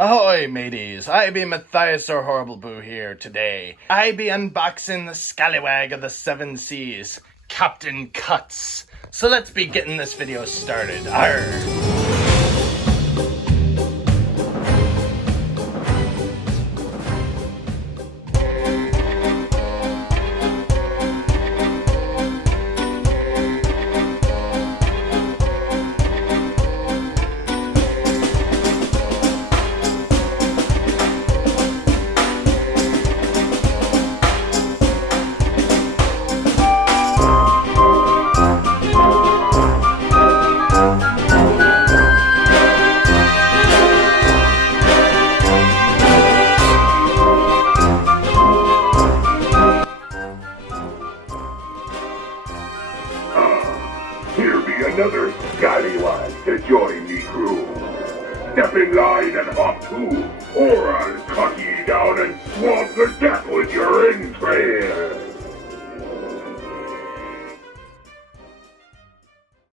Ahoy, mateys! I be Matthias or Horrible Boo here today. I be unboxing the scallywag of the seven seas, Captain Cuts. So let's be getting this video started. Arr! Here be another scallywag to join me crew. Step in line and hop to.